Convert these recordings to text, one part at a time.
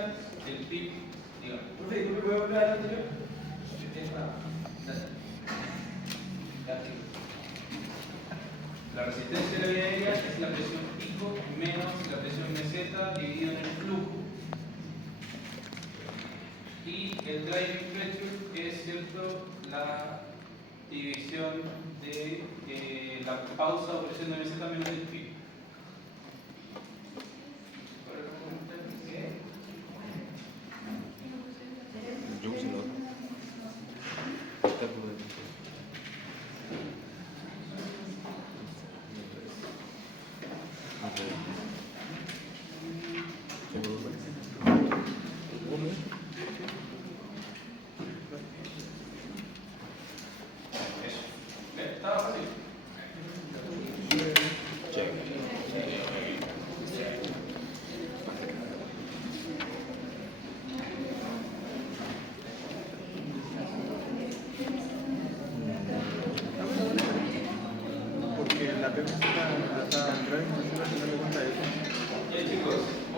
inicial, el PIB, digamos. Profe, ¿tú me puedes volver al anterior? La resistencia de la vía aérea es la presión pico menos la presión meseta dividido en el flujo. Y el driving pressure es, cierto, la división de la pausa o presión de meseta menos el pico.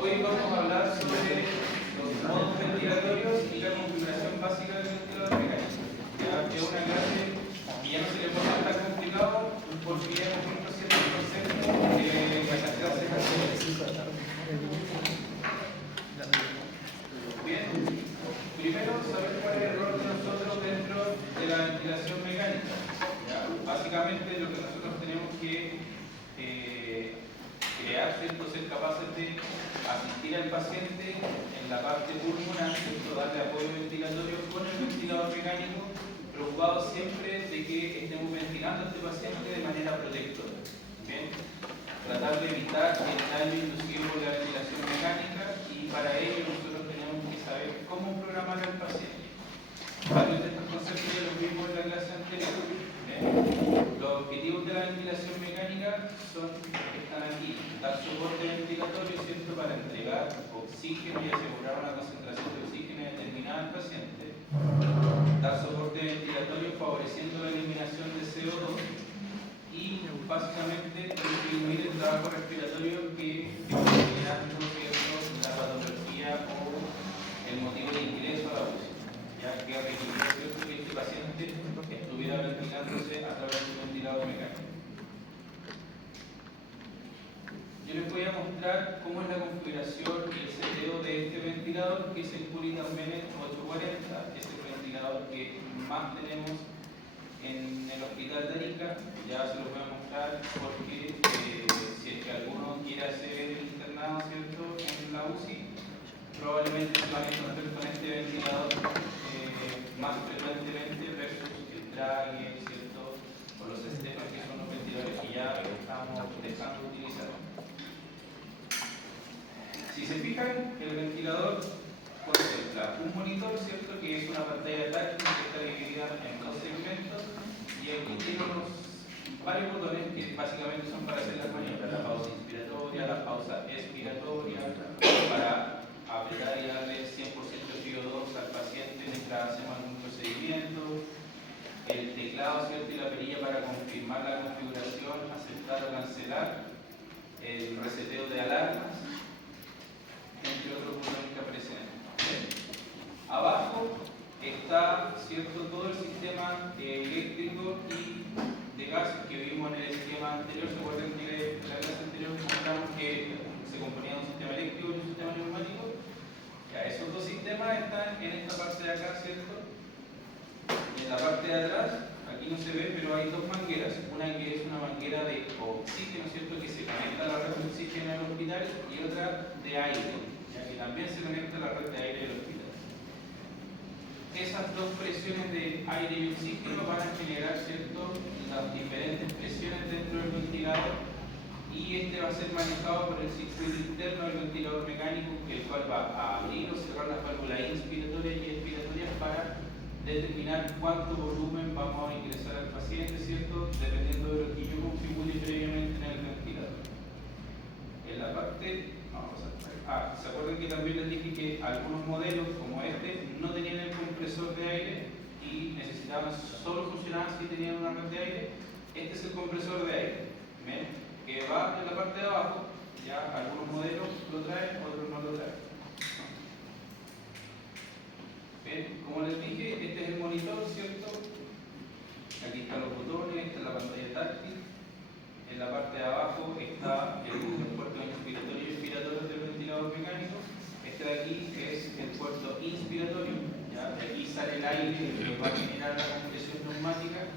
Hoy vamos a hablar sobre los modos ventilatorios y la configuración básica del ventilador mecánico. Ya que es una clase que ya no se le puede ser tan complicado porque ya hemos visto ciertos conceptos que las clases anteriores. Bien, primero saber cuál es el rol de nosotros dentro de la ventilación mecánica. ¿Ya? Básicamente lo que nosotros tenemos que crear, ¿cierto? Ser capaces de asistir al paciente en la parte pulmonar, ¿cierto? Darle apoyo ventilatorio con el ventilador mecánico, preocupados siempre de que estemos ventilando a este paciente de manera protectora. ¿Bien? Tratar de evitar el daño inducido por la ventilación mecánica y para ello nosotros tenemos que saber cómo programar al paciente. Varios de estos conceptos ya los vimos en la clase anterior. Los objetivos de la ventilación mecánica están aquí: dar soporte ventilatorio, ¿cierto?, para entregar oxígeno y asegurar una concentración de oxígeno determinada al paciente; dar soporte ventilatorio favoreciendo la eliminación de CO2 y básicamente disminuir el trabajo respiratorio que está generando, ¿cierto?, la patología o el motivo de ingreso a la UCI, ya que requirió, ¿cierto?, que este paciente estuviera ventilándose a través de un ventilador mecánico. Yo les voy a mostrar cómo es la configuración y el seteo de este ventilador, que es el Puritan Bennett 840, es el ventilador que más tenemos en el hospital de Arica. Ya se los voy a mostrar porque si es que alguno quiere hacer el internado, ¿cierto?, en la UCI, probablemente se van a encontrar con este ventilador más frecuentemente versus el Drague, ¿cierto?, o los Stefan, que son los ventiladores que ya estamos dejando de utilizar. Si se fijan, el ventilador contempla un monitor, ¿cierto?, que es una pantalla táctil que está dividida en dos segmentos y aquí tiene varios botones que básicamente son para hacer las maniobras: la pausa inspiratoria, la pausa expiratoria, para apretar y darle 100% CO2 al paciente mientras hacemos algún procedimiento, el teclado, ¿cierto?, y la perilla para confirmar la configuración, aceptar o cancelar, el reseteo de alarmas, entre otros botones que aparecen. Abajo está, ¿cierto?, todo el sistema eléctrico y de gas que vimos en el esquema anterior. ¿Se acuerdan que en la clase anterior mostramos que se componía de un sistema eléctrico y un sistema neumático? Ya, esos dos sistemas están en esta parte de acá, ¿cierto? En la parte de atrás, aquí no se ve, pero hay dos mangueras. Una que es una manguera de oxígeno, ¿cierto?, que se conecta a la red de oxígeno del hospital, y otra de aire, ya que también se conecta a la red de aire del hospital. Esas dos presiones de aire y oxígeno van a generar, ¿cierto?, las diferentes presiones dentro del ventilador, y este va a ser manejado por el circuito interno del ventilador mecánico, el cual va a abrir o cerrar las válvulas inspiratorias y expiratorias para determinar cuánto volumen vamos a ingresar al paciente, ¿cierto?, dependiendo de lo que yo configure previamente en el ventilador. En la parte, ¿se acuerdan que también les dije que algunos modelos como este no tenían el compresor de aire y necesitaban, solo funcionaban si tenían una red de aire? Este es el compresor de aire, ¿ven?, que va en la parte de abajo. Ya algunos modelos lo traen, otros no lo traen. Aquí están los botones, esta es la pantalla táctil. En la parte de abajo está el puerto inspiratorio y expiratorio del ventilador mecánico. Este de aquí es el puerto inspiratorio. ¿Ya? De aquí sale el aire que va a generar la compresión neumática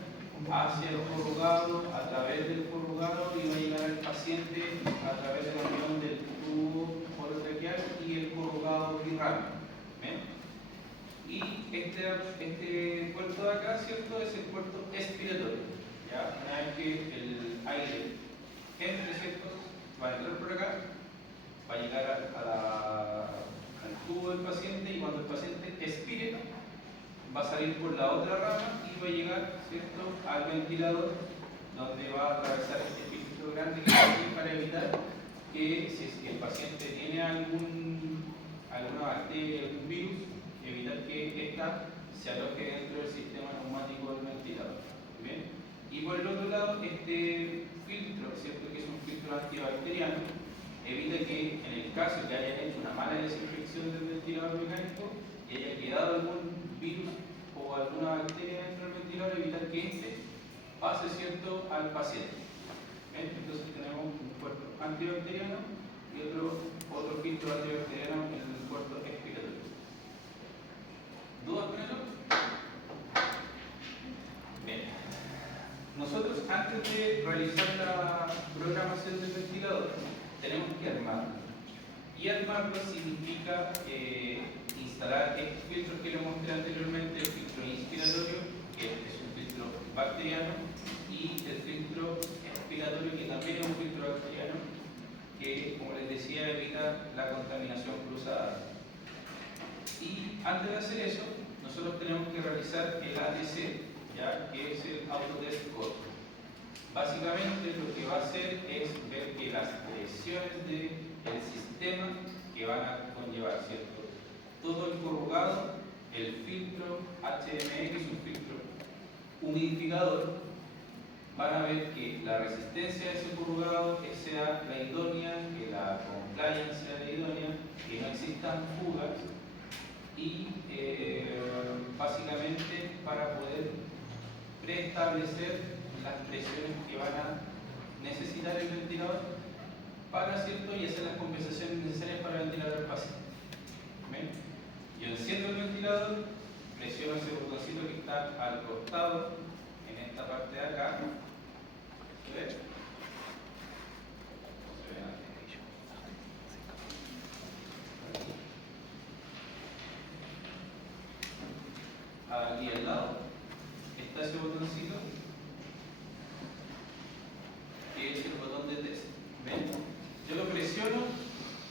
hacia el corrugado, a través del corrugado, y va a llegar al paciente a través de la unión del tubo orotraqueal y el corrugado birrano. Y este puerto de acá, ¿cierto?, es el puerto expiratorio. ¿Ya? Una vez que el aire entre, ¿cierto?, va a entrar por acá, va a llegar al tubo del paciente, y cuando el paciente expire, va a salir por la otra rama y va a llegar, ¿cierto?, al ventilador, donde va a atravesar este filtro grande que está aquí para evitar que, si es que el paciente tiene alguna bacteria, algún virus, evitar que ésta se aloje dentro del sistema neumático del ventilador. ¿Bien? Y por el otro lado, este filtro, ¿cierto?, que es un filtro antibacteriano, evita que, en el caso que hayan hecho una mala desinfección del ventilador mecánico y haya quedado algún virus o alguna bacteria dentro del ventilador, evitar que este pase, ¿cierto?, al paciente. ¿Bien? Entonces tenemos un puerto antibacteriano y otro filtro antibacteriano en el puerto expiratorio. ¿Dudas con eso? Bien. Nosotros, antes de realizar la programación del ventilador, tenemos que armarlo. Y armarlo significa instalar estos filtros que les mostré anteriormente: el filtro inspiratorio, que es un filtro bacteriano, y el filtro expiratorio, que también es un filtro bacteriano, que, como les decía, evita la contaminación cruzada. Y antes de hacer eso, nosotros tenemos que realizar el ATC, ¿ya?, que es el Autotest Code. Básicamente lo que va a hacer es ver que las presiones del sistema que van a conllevar, ¿cierto?, todo el corrugado, el filtro HME, que es un filtro humidificador, van a ver que la resistencia de ese corrugado sea la idónea, que la compliance sea la idónea, que no existan fugas, y básicamente para poder preestablecer las presiones que van a necesitar el ventilador para, ¿cierto?, y hacer las compensaciones necesarias para ventilar al paciente. ¿Ven? Yo enciendo el ventilador, presiono ese botoncito que está al costado, en esta parte de acá. ¿Se ve? Aquí al lado está ese botoncito, que es el botón de test. ¿Ven? Yo lo presiono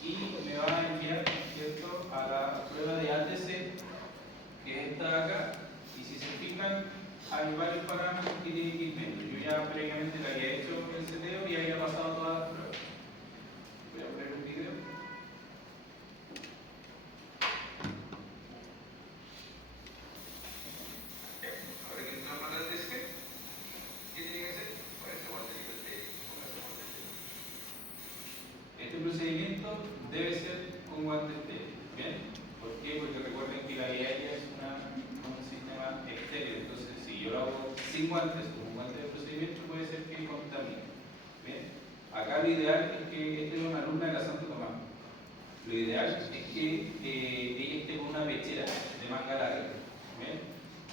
y me va a enviar, ¿cierto?, a la prueba de ATC, que es esta de acá. Y si se fijan, hay varios parámetros que tienen que ir viendo. Yo ya previamente le había hecho el seteo y había pasado todas las pruebas. Voy a poner un video. Ahora que entramos al ATC, ¿qué tiene que hacer? Ponerse guantes de este procedimiento debe ser con guantes estériles. ¿Bien? ¿Por qué? Porque recuerden que la vía aérea es un sistema estéril. Entonces, si yo lo hago sin guantes, con un guante de procedimiento, puede ser que contamine. ¿Bien? Acá lo ideal es que esta es una alumna de la Santo Tomás. Lo ideal es que ella esté con una pechera de manga larga. ¿Bien?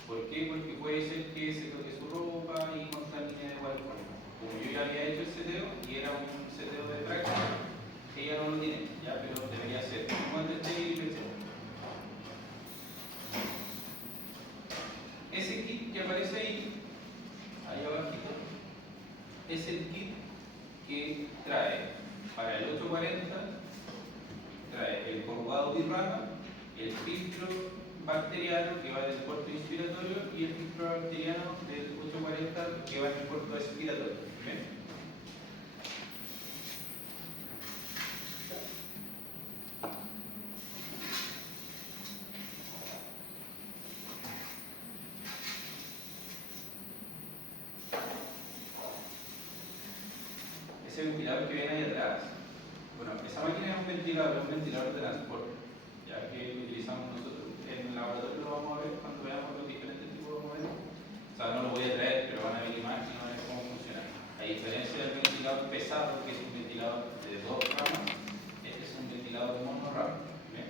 ¿Por qué? Porque puede ser que se toque su ropa y contamine de igual forma. Como yo ya había hecho el seteo y era un seteo de práctica, ella no lo tiene, ya, pero debería ser un guante estéril y pechera. Ese kit que aparece ahí abajito, es el kit que trae para el 840, trae el corrugado birrama, el filtro bacteriano que va del puerto inspiratorio y el filtro bacteriano del 840 que va en el puerto expiratorio. ¿Ven? Ese ventilador que ven ahí atrás, bueno, esa máquina es un ventilador de transporte, ya que lo utilizamos nosotros en el laboratorio. Lo vamos a ver cuando veamos los diferentes tipos de modelos. Esa sea, no lo voy a traer, pero van a ver imágenes y van a ver cómo funciona. A diferencia del ventilador pesado, que es un ventilador de 2 ramas, este es un ventilador monorama.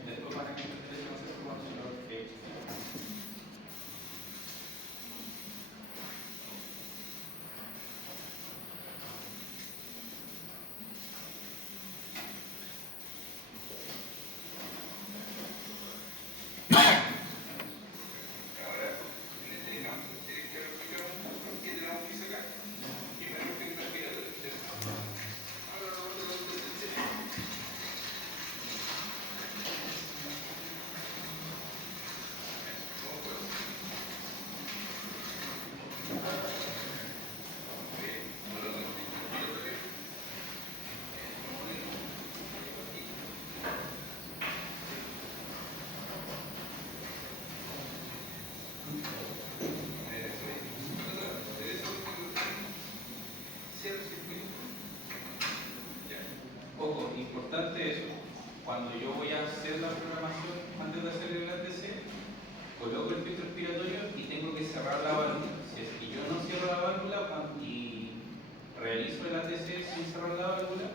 Después van a que ustedes no se cómo se lo Ojo, importante eso. Cuando yo voy a hacer la programación, antes de hacer el ATC, coloco el filtro expiratorio y tengo que cerrar la válvula. Si es que yo no cierro la válvula y realizo el ATC sin cerrar la válvula,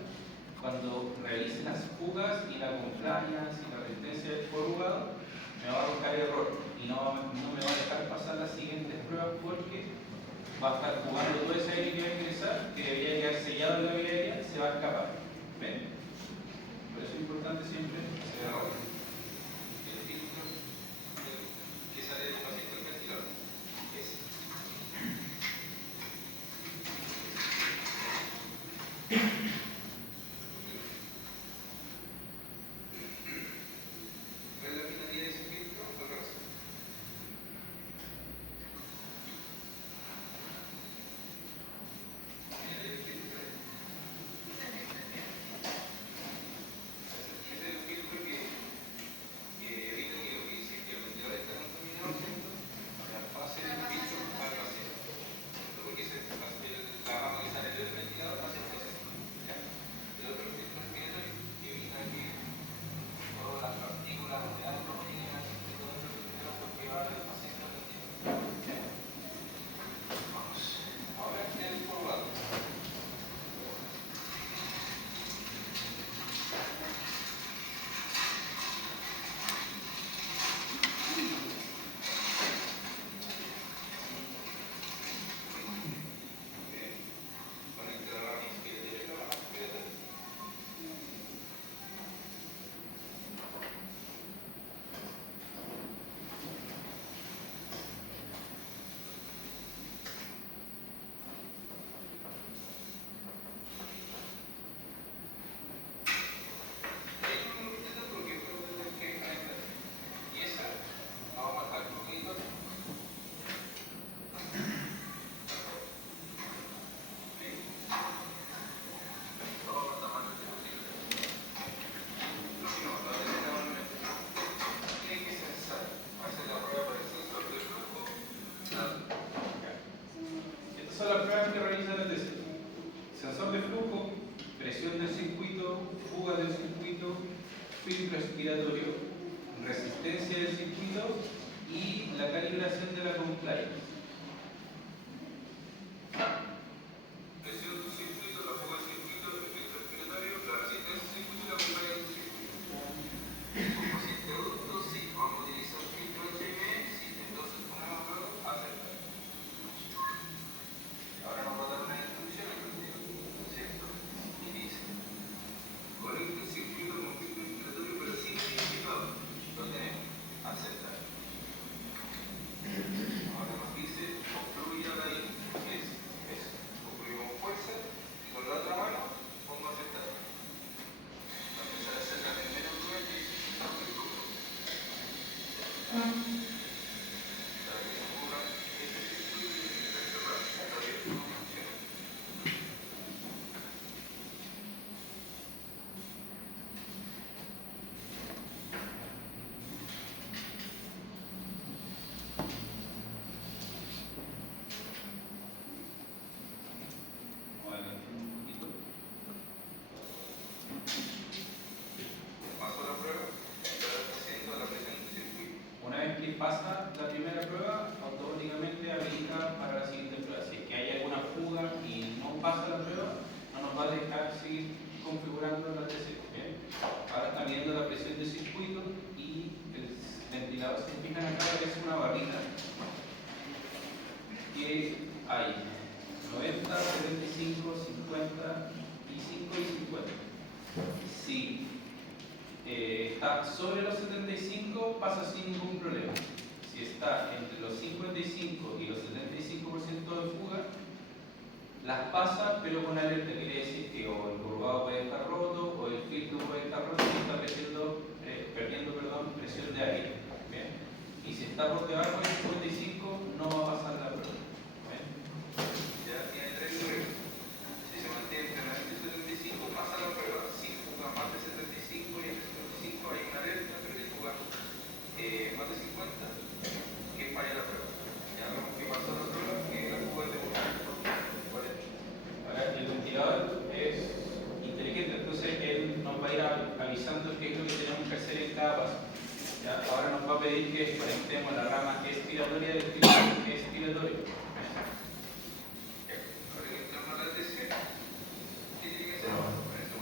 cuando realice las fugas y la compliance y la resistencia del corrugado, me va a arrojar error y no me va a dejar pasar las siguientes pruebas porque va a estar jugando todo ese aire que va a ingresar, que debería quedar sellado en la vía aérea, se va a escapar. ¿Ven? Por eso es importante siempre hacer ahora. El filtro que sale del paciente del ventilador. Ese. ¿Cuál es la finalidad de ese filtro? Otra cosa. Estas son las pruebas que realiza el ATC. Sensor de flujo, presión del circuito, fuga del circuito, filtro expiratorio, resistencia del circuito y la calibración de la compliance. Presión del circuito, la fuga del circuito, el filtro expiratorio, la resistencia del circuito y la compliance del circuito. Como paciente adulto, sí, vamos a utilizar filtro HME, sí, entonces ponemos a aceptar. Ahora nos va a dar una instrucción, ¿cierto? Y dice, conecta el circuito con filtro expiratorio pero sin identificador. Lo tenemos. Aceptar. Ahora nos pide configurando la TC. ¿Bien? Ahora está midiendo la presión de circuito y el ventilador se fijan acá que es una barrita que hay 90, 75, 50 y 5 y 50. Si está sobre los 75 pasa sin ningún problema. Si está entre los 55 y los 75% de fuga, las pasa pero con alerta, quiere decir que o el curvado puede estar roto o el filtro puede estar roto y está perdiendo presión de aire. ¿Bien? Y si está por debajo del 55 no va a pasar la prueba. ¿Bien? Ya tiene tres reglas. Si se mantiene entre la 75 pasa la prueba. Si fuga más de 75 y entre 75 hay una alerta, pero si fuga más de 50, que falla la prueba. Ya vemos que pasó la prueba, que la fuga es de 40. Ahora, el ventilador es inteligente, entonces él nos va a ir avisando qué es lo que tenemos que hacer en cada paso. ¿Ya? Ahora nos va a pedir que conectemos la rama expiratoria del filtro expiratorio. Ahora que entramos a la TC, ¿qué tiene que hacer? Con eso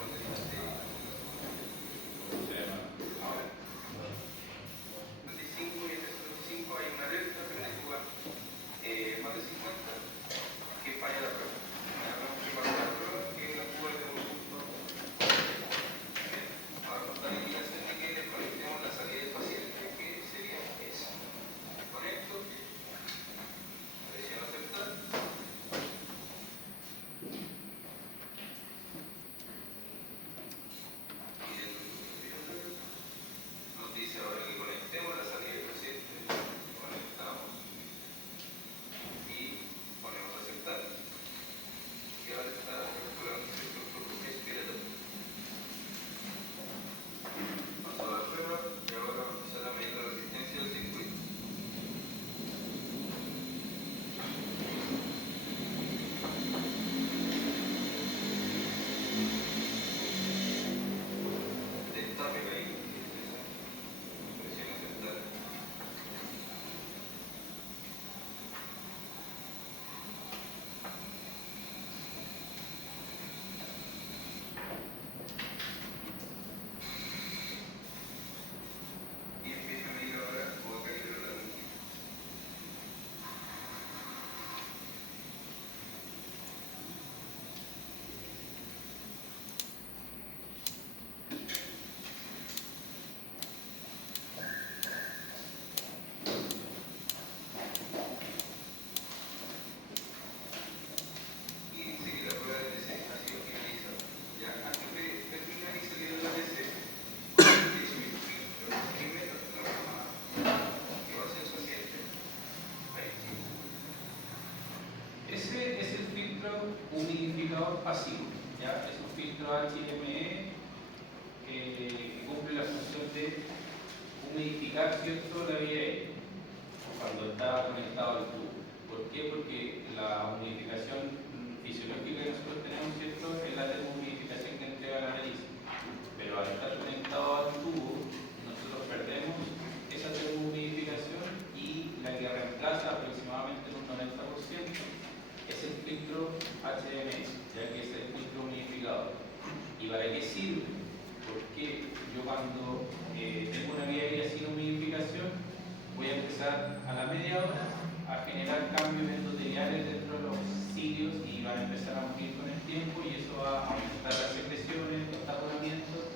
ahora, 25 y entre 25 hay una alerta, pero en el lugar más de 50, que falla la prueba. Ese es el filtro humidificador pasivo, ¿ya? Es un filtro HME que cumple la función de humidificar, ¿cierto?, la vía aérea cuando está conectado al tubo. ¿Por qué? Porque la humidificación fisiológica que nosotros tenemos, ¿cierto?, es la termohumidificación que entrega la nariz. Pero al estar conectado al tubo, nosotros perdemos esa termohumidificación y la que reemplaza aproximadamente en un 90% es el filtro HMS, ya que es el filtro humidificador. ¿Y para qué sirve? Porque yo cuando tengo una vía aérea sin humidificación, voy a empezar a la media hora a generar cambios endoteliales dentro de los cilios y van a empezar a morir con el tiempo y eso va a aumentar las secreciones, los taponamientos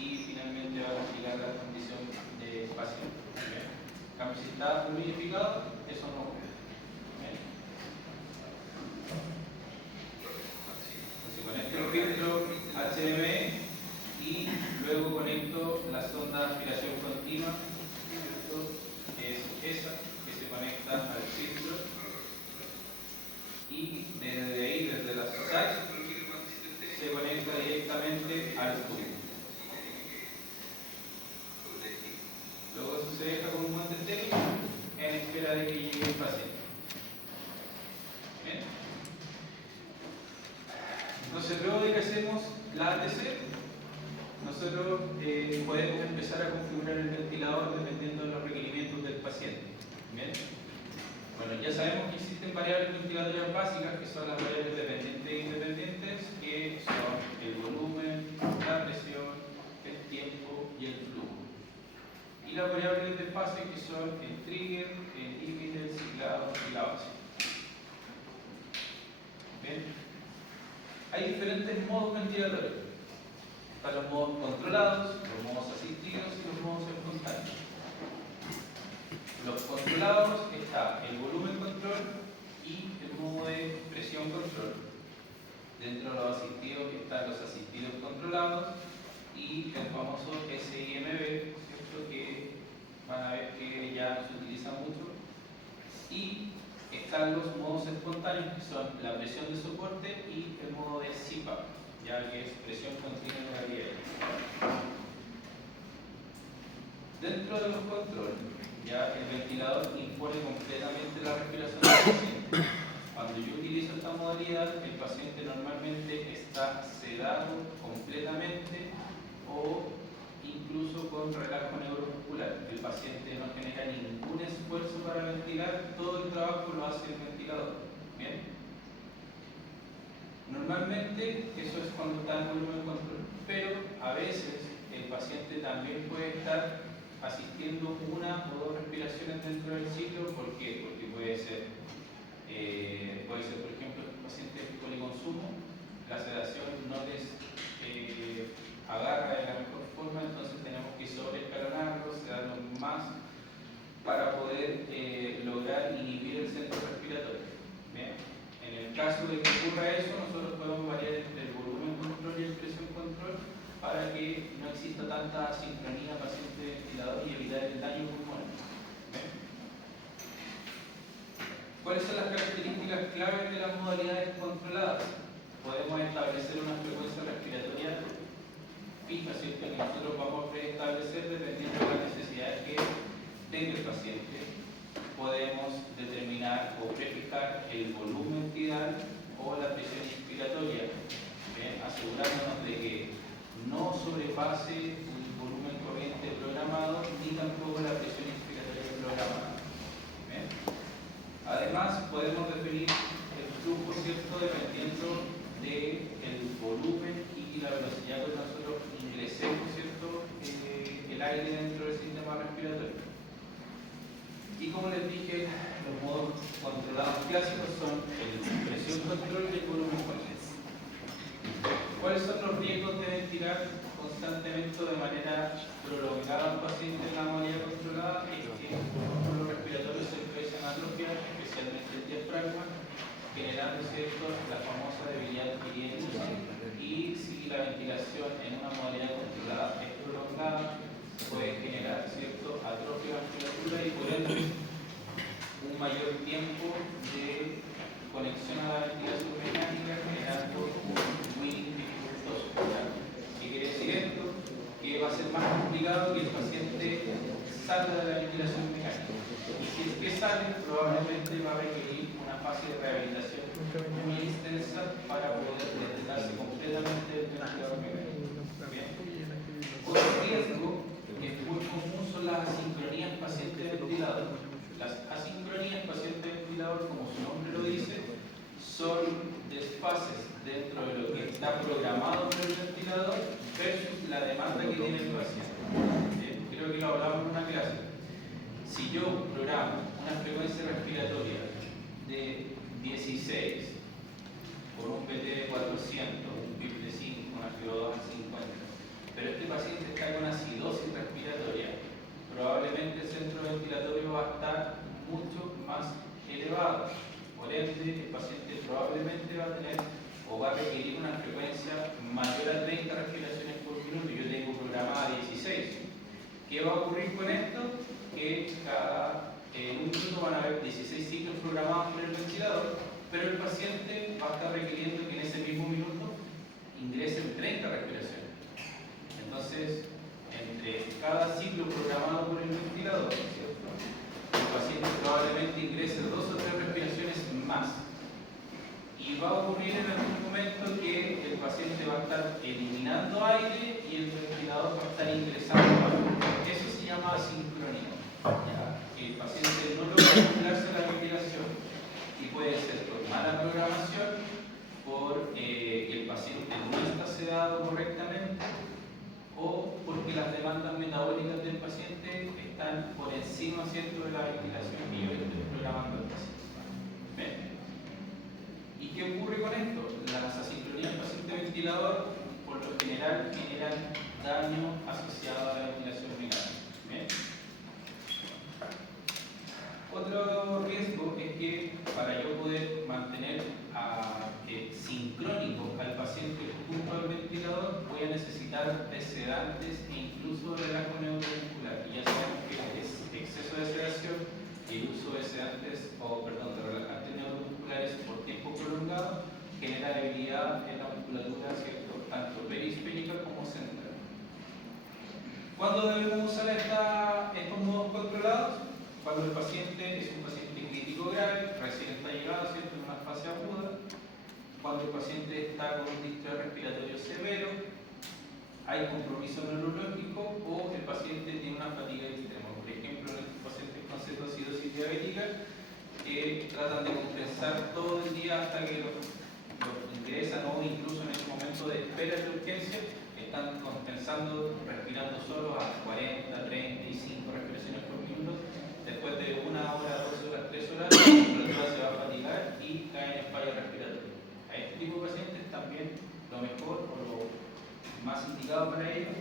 y finalmente va a complicar la condición de paciente. ¿Okay? En cambio, si está humidificado, eso no ocurre. Conecto el filtro HME y luego conecto la sonda de aspiración continua, que es esa, que se conecta al filtro y desde ahí, desde la SAC, se conecta directamente al tubo. Luego eso se deja con un guante técnico en espera de que llegue el paciente. ¿Bien? Entonces, luego de que hacemos la ATC, nosotros podemos empezar a configurar el ventilador dependiendo de los requerimientos del paciente. ¿Bien? Bueno, ya sabemos que existen variables ventilatorias básicas, que son las variables dependientes e independientes, que son el volumen, y las variables de fase que son el trigger, el límite, el ciclado y la base. Bien. Hay diferentes modos ventilatorios. Están los modos controlados, los modos asistidos y los modos espontáneos. Los controlados está el volumen control y el modo de presión control. Dentro de los asistidos están los asistidos controlados y el famoso SIMB, ¿cierto? Que van a ver que ya se utiliza mucho. Y están los modos espontáneos, que son la presión de soporte y el modo de CPAP, ya que es presión continua negativa. Dentro de los controles, ya el ventilador impone completamente la respiración del paciente. Cuando yo utilizo esta modalidad, el paciente normalmente está sedado completamente o incluso con relajo neuromuscular. El paciente no genera ningún esfuerzo para ventilar, todo el trabajo lo hace el ventilador. ¿Bien? Normalmente eso es cuando está en volumen control, pero a veces el paciente también puede estar asistiendo una o dos respiraciones dentro del ciclo. ¿Por qué? Porque puede ser, por ejemplo, un paciente de policonsumo, la sedación no les agarra de la mejor forma, entonces tenemos que sobreescalonarlos, sedarlos más para poder lograr inhibir el centro respiratorio. ¿Bien? En el caso de que ocurra eso, nosotros podemos variar entre el volumen control y el presión control para que no exista tanta asincronía paciente-ventilador y evitar el daño pulmonar. ¿Cuáles son las características claves de las modalidades controladas? Podemos establecer una frecuencia respiratoria fija, ¿cierto? Que nosotros vamos a preestablecer dependiendo de las necesidades que tenga el paciente. Podemos determinar o prefijar el volumen tidal o la presión inspiratoria, asegurándonos de que no sobrepase el volumen corriente programado ni tampoco la presión inspiratoria programada. ¿Bien? Además, podemos definir el flujo, ¿cierto?, dependiendo del volumen y la velocidad que nosotros ingresemos, ¿cierto?, el aire dentro del sistema respiratorio. Y como les dije, los modos controlados clásicos son el presión control y el volumen control. ¿Cuáles son los riesgos de ventilar constantemente o de manera prolongada a un paciente en la modalidad controlada? Es que los respiratorios se empiezan a atrofiar, especialmente el diafragma, generando, ¿cierto?, la famosa debilidad quiriética. Y si la ventilación en una modalidad controlada es prolongada, puede generar, ¿cierto?, atrofia vasculatura y por ende un mayor tiempo de conexión a la ventilación mecánica, generando un winning dificultoso. ¿Qué quiere decir esto? Que va a ser más complicado que el paciente salga de la ventilación mecánica. Y si es que sale, probablemente va a requerir una fase de rehabilitación muy extensa para poder desligarse completamente del ventilador mecánico. ¿Bien? Otro riesgo que es muy común son las asincronías paciente-ventilador. Las asincronías paciente-ventilador, como su nombre lo dice, son desfases dentro de lo que está programado por el ventilador versus la demanda que tiene el paciente. Creo que lo hablamos en una clase. Si yo programo una frecuencia respiratoria de 16 por un PT de 400, un PIB de 5, una FiO2 a 50, pero este paciente está con acidosis respiratoria, probablemente el centro ventilatorio va a estar mucho más elevado. Por ende, el paciente probablemente va a tener o va a requerir una frecuencia mayor a 30 respiraciones por minuto. Yo tengo programada 16. ¿Qué va a ocurrir con esto? Que en un minuto van a haber 16 ciclos programados por el ventilador, pero el paciente va a estar requiriendo que en ese mismo minuto ingresen 30 respiraciones. Entonces, entre cada ciclo programado por el ventilador, ¿cierto?, el paciente probablemente ingrese 2 o 3 respiraciones más. Y va a ocurrir en algún momento que el paciente va a estar eliminando aire y el ventilador va a estar ingresando aire. Eso se llama asincronía. Que el paciente no logra acoplarse a la ventilación y puede ser por mala programación, por el paciente no está sedado correctamente o porque las demandas metabólicas del paciente están por encima, ¿cierto?, de la ventilación que yo estoy programando al paciente. ¿Ven? ¿Y qué ocurre con esto? Las asincronías paciente-ventilador por lo general generan daño asociado a la ventilación mecánica. ¿Ven? Otro riesgo es que para yo poder mantener sincrónico al paciente junto al ventilador voy a necesitar de sedantes e incluso relajo neuromuscular. Y ya sabemos que es exceso de sedación y el uso de sedantes de relajantes neuromusculares por tiempo prolongado genera debilidad en la musculatura, ¿cierto?, tanto perispénica como central. ¿Cuándo debemos usar estos modos controlados? Cuando el paciente es un paciente crítico grave, recién está llegado, ¿cierto?, en una fase aguda, cuando el paciente está con un distrés respiratorio severo, hay compromiso neurológico o el paciente tiene una fatiga extrema. Por ejemplo, en estos pacientes con cetoacidosis diabética que tratan de compensar todo el día hasta que los ingresan o incluso en ese momento de espera de urgencia están compensando respirando solo a 40, 35 respiraciones por minuto. Después de 1 hora, 2 horas, 3 horas, la musculatura se va a fatigar y cae en fallo respiratorio. A este tipo de pacientes también lo mejor o lo más indicado para ellos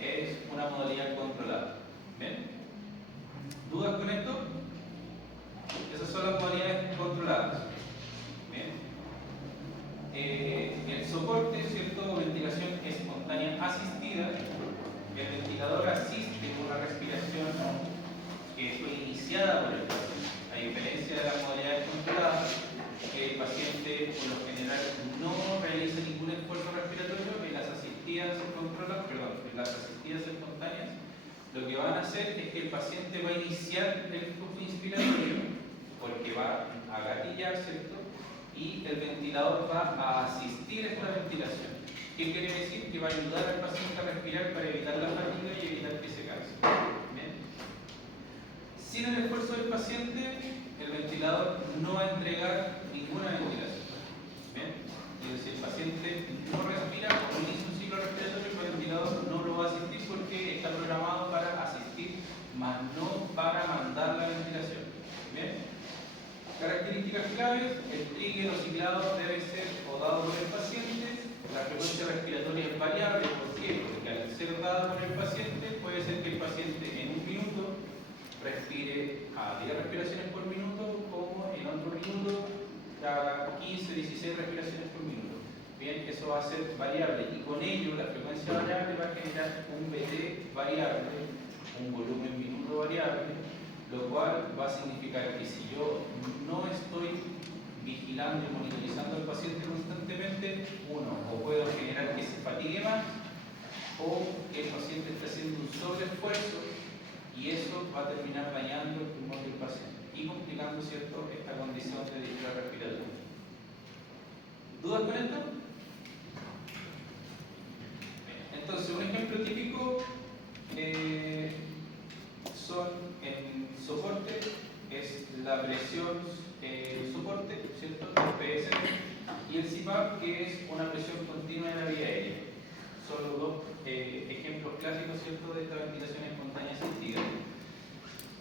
es una modalidad controlada. ¿Bien? ¿Dudas con esto? Esas son las modalidades controladas. ¿Bien? El soporte, ¿cierto?, ventilación espontánea asistida. El ventilador asiste con una respiración que fue iniciada por el paciente. A diferencia de las modalidades controladas, el paciente por lo general no realiza ningún esfuerzo respiratorio. En las asistidas espontáneas, lo que van a hacer es que el paciente va a iniciar el flujo inspiratorio porque va a gatillar, ¿cierto?, y el ventilador va a asistir a esta ventilación. ¿Qué quiere decir? Que va a ayudar al paciente a respirar para evitar la fatiga y evitar que se canse. ¿Bien? Sin el esfuerzo del paciente, el ventilador no va a entregar ninguna ventilación. ¿Bien? Es decir, el paciente no respira o inicia un ciclo respiratorio, el ventilador no lo va a asistir porque está programado para asistir, más no para mandar la ventilación. ¿Bien? Características claves: el trigger o ciclado debe ser o dado por el paciente. La frecuencia respiratoria es variable. ¿Por qué? Porque al ser dada por el paciente, puede ser que el paciente en un minuto respire a 10 respiraciones por minuto, como en otro minuto a 15, 16 respiraciones por minuto. Bien, eso va a ser variable y con ello la frecuencia variable va a generar un VT variable, un volumen minuto variable, lo cual va a significar que si yo no estoy vigilando y monitorizando al paciente constantemente, o puedo generar que se fatigue más, o que el paciente esté haciendo un sobreesfuerzo y eso va a terminar dañando el pulmón del paciente y complicando, ¿cierto?, esta condición de distrés respiratorio. ¿Dudas con esto? Entonces, un ejemplo típico son en soporte, es la presión soporte, ¿cierto?, el PSP, y el CPAP, que es una presión continua en la vía aérea. Son los dos ejemplos clásicos, ¿cierto?, de esta ventilación espontánea asistida.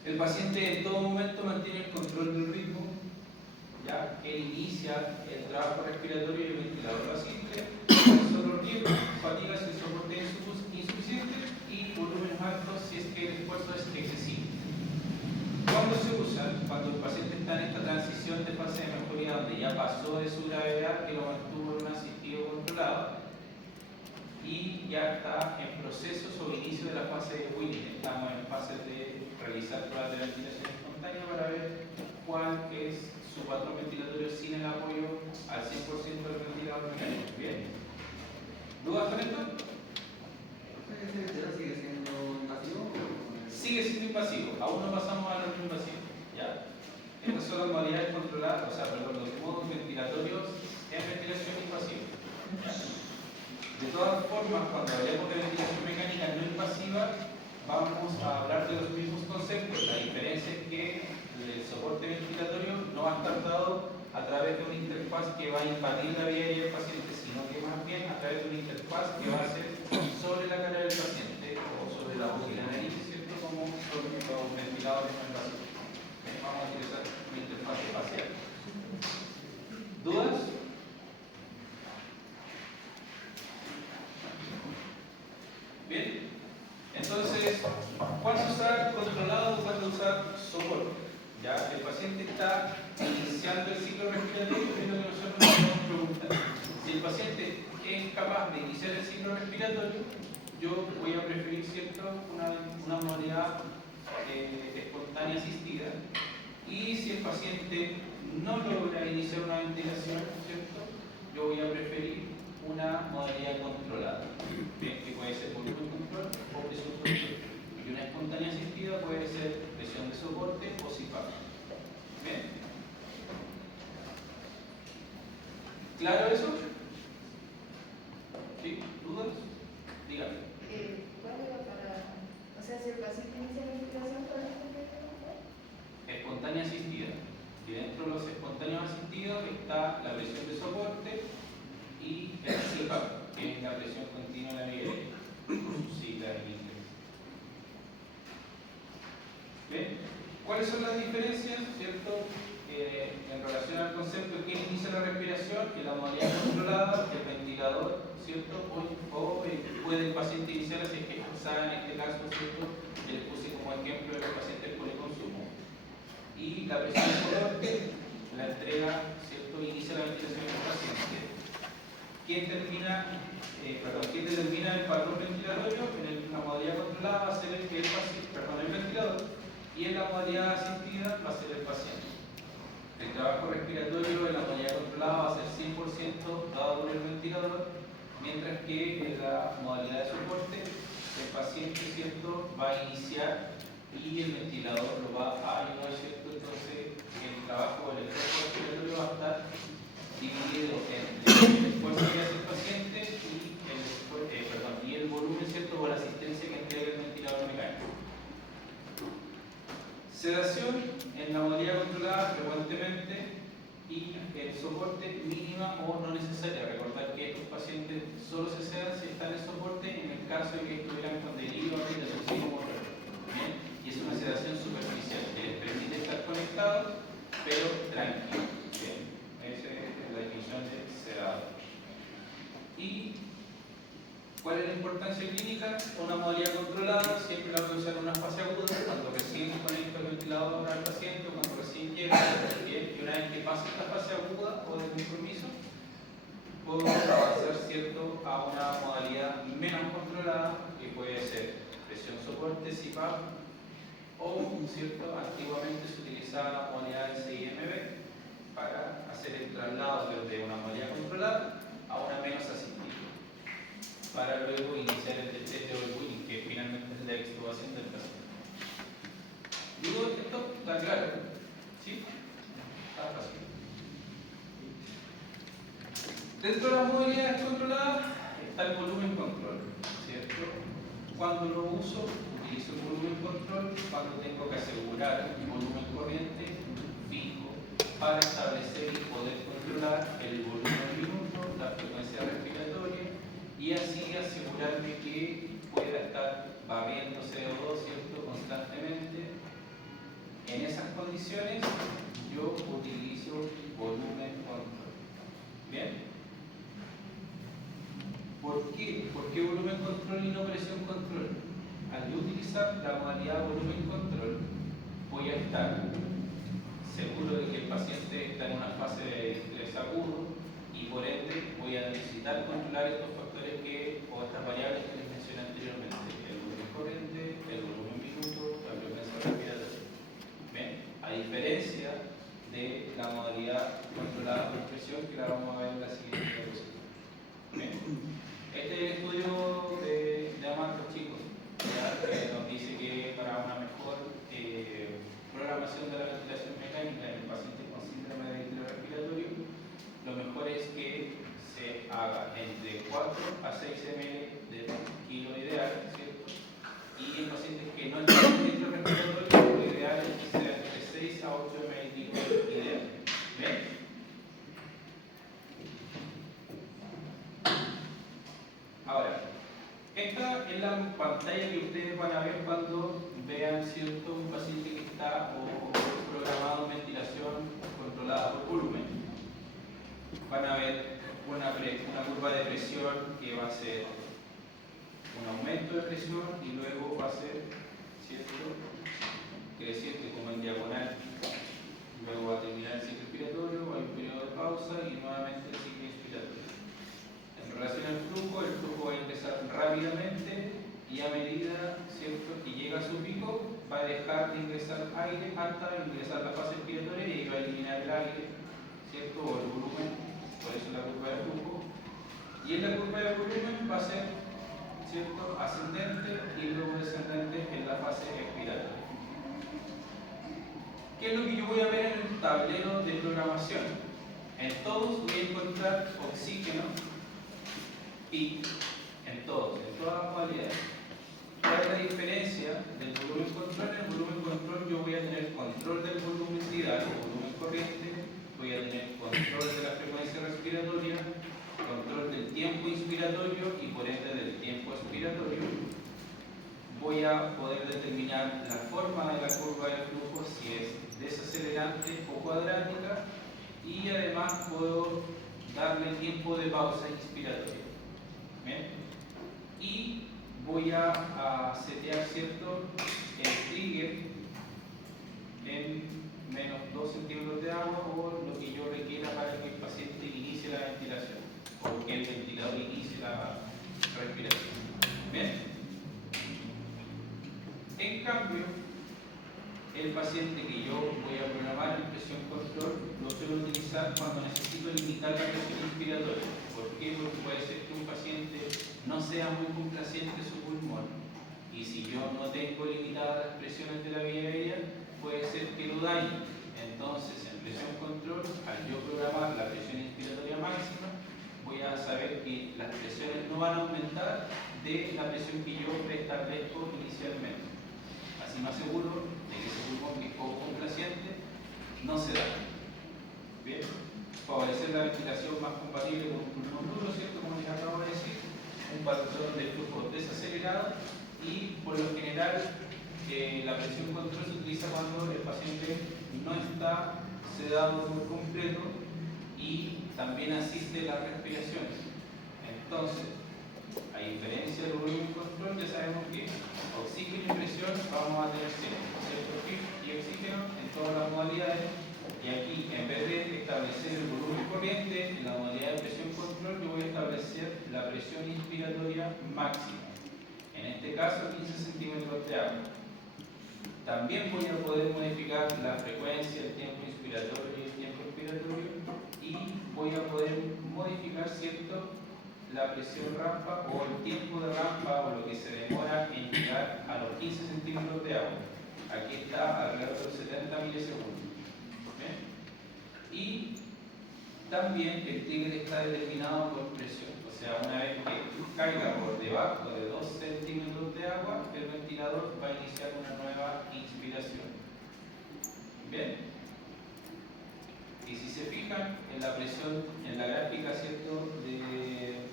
El paciente en todo momento mantiene el control del ritmo, ya él inicia el trabajo respiratorio y el ventilador lo asiste, solo riesgos, fatiga si el soporte es insuficiente y volúmenes altos si es que el esfuerzo es excesivo. ¿Cuándo se usan? Cuando el paciente está en esta transición de fase de mejoría donde ya pasó de su gravedad, que lo mantuvo en un asistido controlado y ya está en procesos o inicio de la fase de Whitney. Estamos en fase de realizar pruebas de ventilación espontánea para ver cuál es su patrón ventilatorio sin el apoyo al 100% del ventilador mecánico. ¿Bien? ¿Dudas con esto? ¿Sigue siendo invasivo? Sigue siendo invasivo, aún no pasamos a lo invasivo. ¿Ya? Estas son las modalidades controladas, los modos ventilatorios en ventilación invasiva. ¿Ya? De todas formas, cuando hablemos de ventilación mecánica no invasiva, vamos a hablar de los mismos conceptos. La diferencia es que el soporte ventilatorio no va a estar dado a través de una interfaz que va a invadir la vía aérea del paciente, sino que más bien a través de una interfaz que va a ser sobre la cara del paciente o sobre la boca y la nariz, ¿cierto?, como sobre los ventiladores en el vacío. Vamos a utilizar una interfaz espacial. ¿Dudas? Bien. Entonces, ¿cuándo usar controlado o cuándo usar soporte? Ya, el paciente está iniciando el ciclo respiratorio, es lo que nosotros nos podemos preguntar. Si el paciente es capaz de iniciar el ciclo respiratorio, yo voy a preferir, ¿cierto?, una modalidad espontánea asistida. Y si el paciente no logra iniciar una ventilación, ¿cierto?, yo voy a preferir una modalidad controlada, que puede ser volumen control o presión control. Y una espontánea asistida puede ser presión de soporte o CPAP. ¿Bien? ¿Claro eso? ¿Sí? ¿Dudas? Dígame. ¿Cuál era para...? O sea, si el paciente inicia la respiración, ¿cuál es el control? Espontánea asistida. Y dentro de los espontáneos asistidos está la presión de soporte y el CPAP, que es la presión continua en la vía aérea, por sus siglas en inglés. ¿Bien? ¿Cuáles son las diferencias, cierto? En relación al concepto de quién inicia la respiración, que la modalidad controlada, el ventilador, ¿cierto? O puede el paciente iniciar, así que usar en este caso, ¿cierto? Que les puse como ejemplo de los pacientes policonsumo. Y la presión de soporte, la entrega, ¿cierto? Inicia la ventilación del paciente. ¿Quién determina el patrón ventilatorio? En la modalidad controlada va a ser el ventilador, y en la modalidad asistida va a ser el paciente. El trabajo respiratorio en la modalidad controlada va a ser 100% dado por el ventilador, mientras que en la modalidad de soporte el paciente, ¿cierto?, va a iniciar y el ventilador lo va a ayudar, ¿cierto? Entonces el trabajo del esfuerzo respiratorio va a estar dividido entre el esfuerzo que hace el paciente y el volumen, ¿cierto?, o la asistencia que entrega el ventilador mecánico. Sedación en la modalidad controlada frecuentemente y el soporte mínima o no necesaria. Recordar que estos pacientes solo se sedan si están en soporte en el caso de que estuvieran con delirio de suicidio motor. ¿Bien? Y es una sedación superficial que les permite estar conectados, pero tranquilos. ¿Bien? Esa es la definición de sedado. ¿Y cuál es la importancia clínica? Una modalidad controlada siempre la voy a usar en una fase aguda, cuando recién conecto el ventilador al paciente o cuando recién llega, y una vez que pasa esta fase aguda o de compromiso, puedo avanzar, ¿cierto?, a una modalidad menos controlada, que puede ser presión soporte, CPAP, o, ¿cierto?, antiguamente se utilizaba la modalidad de CIMB para hacer el traslado desde una modalidad controlada a una menos asistida, para luego iniciar el test de overwinning, que finalmente es la extubación del paciente. ¿Digo esto? ¿Está claro? ¿Sí? Está fácil. Dentro de las modalidades controladas está el volumen control, ¿cierto? Cuando lo uso, utilizo el volumen control cuando tengo que asegurar un volumen corriente fijo para establecer y poder controlar el volumen minuto, la frecuencia respiratoria, y así asegurarme que pueda estar barriendo CO2, ¿cierto?, constantemente. En esas condiciones yo utilizo volumen control. ¿Bien? ¿Por qué? ¿Por qué volumen control y no presión control? Al yo utilizar la modalidad volumen control, voy a estar seguro de que el paciente está en una fase de estrés agudo y por ende voy a necesitar controlar estos factores o estas variables que les mencioné anteriormente: el volumen corriente, el volumen minuto, la frecuencia respiratoria. ¿Bien? A diferencia de la modalidad controlada por presión, que la vamos a ver en la siguiente diapositiva. ¿Bien? Este es el estudio de Amarco, chicos, que nos dice que para una mejor programación de la ventilación mecánica en el paciente con síndrome de ventre respiratorio, lo mejor es que se haga entre 4 a 6 ml de kilo ideal, ¿cierto? Y en pacientes que no tienen ventre respiratorio, lo ideal es que sea entre 6 a 8 ml ideal. ¿Ven? Ahora, esta es la pantalla que ustedes van a ver cuando vean, ¿cierto?, un paciente que está programado en ventilación controlada por volumen, van a ver una curva de presión que va a ser un aumento de presión y luego va a ser, ¿cierto?, creciente como en diagonal. Luego va a terminar el ciclo expiratorio, hay un periodo de pausa y nuevamente el ciclo inspiratorio. En relación al flujo, el flujo va a empezar rápidamente y a medida, ¿cierto?, que llega a su pico, va a dejar de ingresar aire hasta ingresar la fase expiratoria y va a eliminar el aire, ¿cierto?, o el volumen, por eso la curva de flujo. Y en la curva de volumen va a ser, ¿cierto?, ascendente y luego descendente en la fase expiratoria. ¿Qué es lo que yo voy a ver en el tablero de programación? En todos voy a encontrar oxígeno, PIC, en todas las modalidades. ¿Cuál es la diferencia del volumen control? En el volumen control yo voy a tener control del volumen vital o volumen corriente, voy a tener control de la frecuencia respiratoria, control del tiempo inspiratorio y por ende del tiempo expiratorio. Voy a poder determinar la forma de la curva de flujo, si es desacelerante o cuadrática, y además puedo darle tiempo de pausa inspiratoria. ¿Bien? Y voy a setear, ¿cierto?, el trigger en menos 2 centímetros de agua o lo que yo requiera para que el paciente inicie la ventilación o que el ventilador inicie la respiración. ¿Bien? En cambio, el paciente que yo voy a programar en presión control lo suelo utilizar cuando necesito limitar la presión inspiratoria. ¿Por qué? Porque puede ser que un paciente no sea muy complaciente su pulmón y si yo no tengo limitadas las presiones de la vía aérea, puede ser que lo dañe. Entonces, en presión control, al yo programar la presión inspiratoria máxima, voy a saber que las presiones no van a aumentar de la presión que yo preestablezco inicialmente. Así me aseguro de que ese pulmón que es poco complaciente no se da. Bien, favorecer la ventilación más compatible con un pulmón duro, ¿cierto? Como les acabo de decir, un patrón de flujo desacelerado y por lo general la presión control se utiliza cuando el paciente no está sedado por completo y también asiste las respiraciones. Entonces, a diferencia del volumen control, ya sabemos que oxígeno y presión vamos a tener cierto PIB y oxígeno en todas las modalidades, y aquí en vez de establecer el volumen corriente en la modalidad de presión control, yo voy a establecer la presión inspiratoria máxima, en este caso 15 centímetros de agua. También voy a poder modificar la frecuencia, el tiempo inspiratorio y el tiempo expiratorio, y voy a poder modificar, ¿cierto?, la presión rampa o el tiempo de rampa o lo que se demora en llegar a los 15 centímetros de agua. Aquí está alrededor de los 70 milisegundos. ¿Bien? Y también el trigger está determinado por presión. O sea, una vez que caiga por debajo de 2 centímetros de agua, el ventilador va a iniciar una nueva inspiración. ¿Bien? Y si se fijan en la presión, en la gráfica, ¿cierto?, de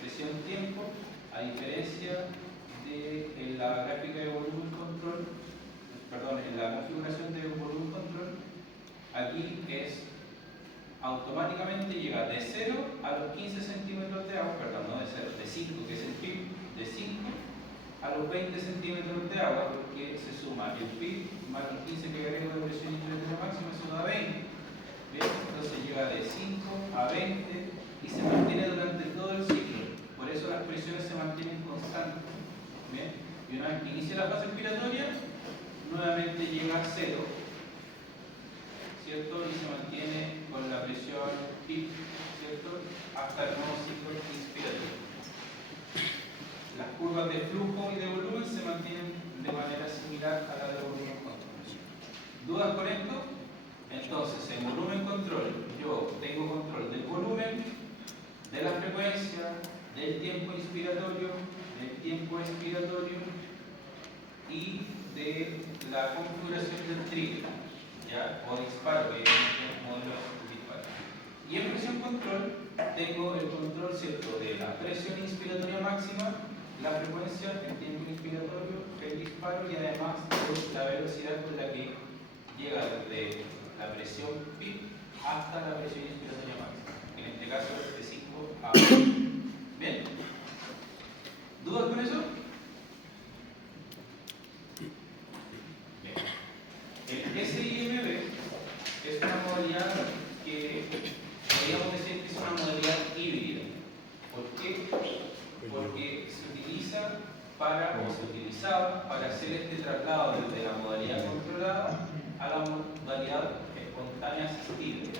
presión tiempo, a diferencia de en la gráfica de volumen control, perdón, en la configuración de volumen control, aquí es automáticamente llega de 0 a los 15 centímetros de agua, perdón, no de 0, de 5, que es el PIB, de 5 a los 20 centímetros de agua, porque se suma el PIB más los 15 que agrego de presión inspiratoria máxima, eso da 20. ¿Bien? Entonces llega de 5 a 20 y se mantiene durante todo el ciclo. Por eso las presiones se mantienen constantes. ¿Bien? Y una vez que inicia la fase expiratoria, nuevamente llega a 0, ¿cierto? Y se mantiene con la presión PIB, ¿cierto?, hasta el nuevo ciclo inspiratorio. Las curvas de flujo y de volumen se mantienen de manera similar a la de volumen control. ¿Dudas con esto? Entonces, en volumen control, yo tengo control del volumen, de la frecuencia, del tiempo inspiratorio, del tiempo expiratorio y de la configuración del trigger, ¿ya? O disparo, que es el modelo de disparo. Y en presión control tengo el control, ¿cierto?, de la presión inspiratoria máxima la frecuencia, el tiempo inspiratorio, el disparo y además la velocidad con la que llega desde la presión PIB hasta la presión inspiratoria máxima. En este caso es de 5 a 1. Bien. ¿Dudas con eso? Bien. El SIMB es una modalidad que podríamos decir que es una modalidad híbrida. ¿Por qué? Porque se utiliza o se utilizaba para hacer este traslado desde la modalidad controlada a la modalidad espontánea asistida.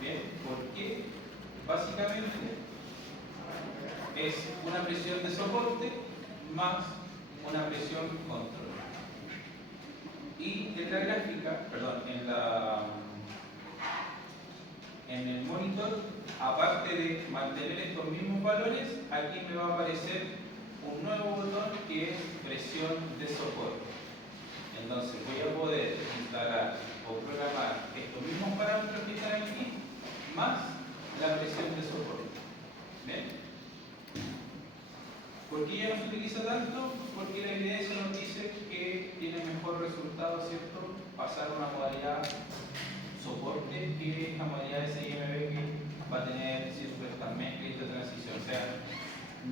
Bien, ¿por qué? Básicamente es una presión de soporte más una presión control. Y en la gráfica, perdón, en el monitor, aparte de mantener estos mismos valores, aquí me va a aparecer un nuevo botón que es presión de soporte. Entonces voy a poder instalar o programar estos mismos parámetros que están aquí, más la presión de soporte. ¿Bien? ¿Por qué ya no se utiliza tanto? Porque la evidencia nos dice que tiene mejor resultado, ¿cierto?, pasar a una modalidad soporte que la modalidad de SIMB que va a tener, ¿cierto?, esta mezcla y esta transición. O sea,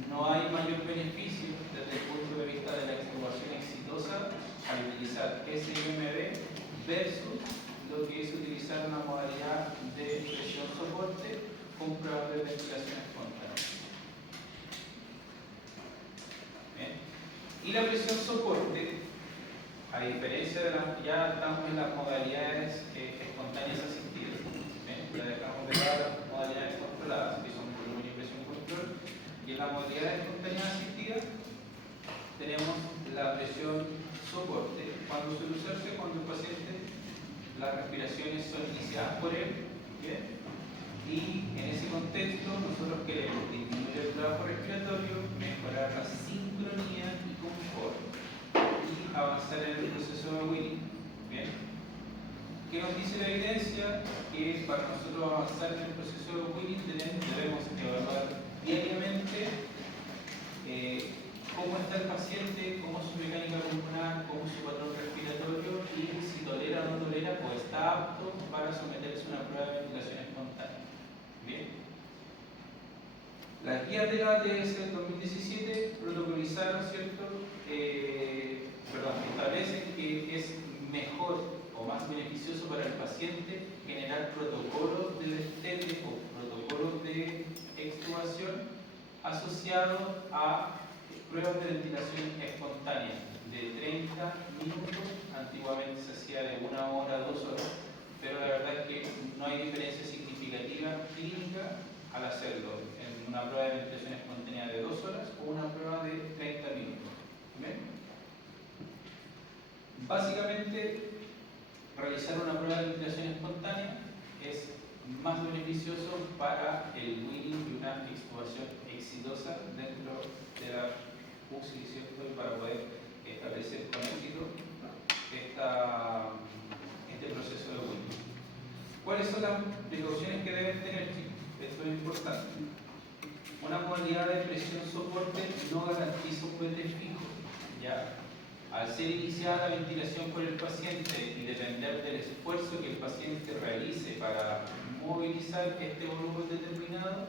no hay mayor beneficio desde el punto de vista de la extubación exitosa al utilizar SIMB versus lo que es utilizar una modalidad de presión soporte con pruebas de ventilación espontánea. ¿Bien? Y la presión soporte, a diferencia de ya estamos en las modalidades espontáneas asistidas. ¿Bien? Ya dejamos de lado las modalidades controladas, que son volumen y presión control. Y en la modalidad espontánea asistida tenemos la presión soporte. Cuando suele usarse cuando el paciente, las respiraciones son iniciadas por él. ¿Bien? Y en ese contexto nosotros queremos disminuir el trabajo respiratorio, mejorar la sincronía y confort y avanzar en el proceso de Winning. ¿Bien? ¿Qué nos dice la evidencia? Que para nosotros avanzar en el proceso de Winning debemos evaluar diariamente cómo está el paciente, cómo es su mecánica pulmonar, cómo es su patrón respiratorio y si tolera o no tolera o está apto para someterse a una prueba de ventilación espontánea. Bien. Las guías de la ATS del 2017 protocolizaron, ¿cierto? Establecen que es mejor o más beneficioso para el paciente generar protocolos de destete o protocolos de extubación asociados a pruebas de ventilación espontánea de 30 minutos. Antiguamente se hacía de 1 hora a 2 horas, pero la verdad es que no hay diferencia significativa clínica al hacerlo en una prueba de ventilación espontánea de 2 horas o una prueba de 30 minutos. ¿Bien? Básicamente, realizar una prueba de ventilación espontánea es más beneficioso para el winning y una extubación exitosa dentro de la UCI, ¿cierto? Y para poder establecer con éxito este proceso de winning. ¿Cuáles son las precauciones que deben tener, chicos? Esto es importante. Una modalidad de presión soporte no garantiza un PT fijo. ¿Ya? Al ser iniciada la ventilación por el paciente y depender del esfuerzo que el paciente realice para movilizar este volumen determinado,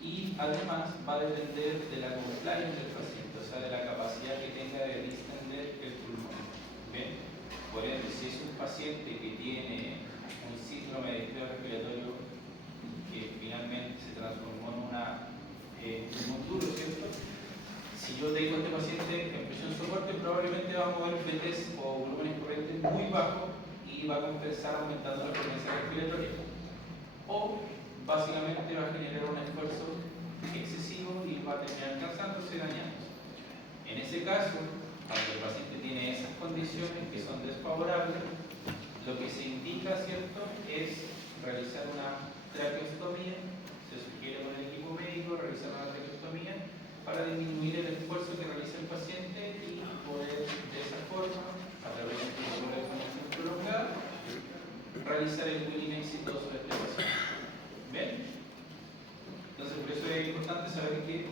y además va a depender de la compliance del paciente, o sea, de la capacidad que tenga de distender el pulmón. ¿Bien? Por ende, si es un paciente que tiene un síndrome de estrés respiratorio que finalmente se transformó en un duro, ¿cierto? Si yo tengo este paciente en presión soporte, probablemente va a mover PTs o volúmenes corrientes muy bajos y va a compensar aumentando la frecuencia respiratoria. O básicamente va a generar un esfuerzo excesivo y va a terminar cansándose y dañándose. En ese caso, cuando el paciente tiene esas condiciones que son desfavorables, lo que se indica, ¿cierto?, es realizar una traqueostomía. Se sugiere con el equipo médico realizar una traqueostomía para disminuir el esfuerzo que realiza el paciente y poder de esa forma, a través de un protocolo de conexión prolongada, realizar el winning exitoso de este paciente. ¿Bien? Entonces, por eso es importante saber que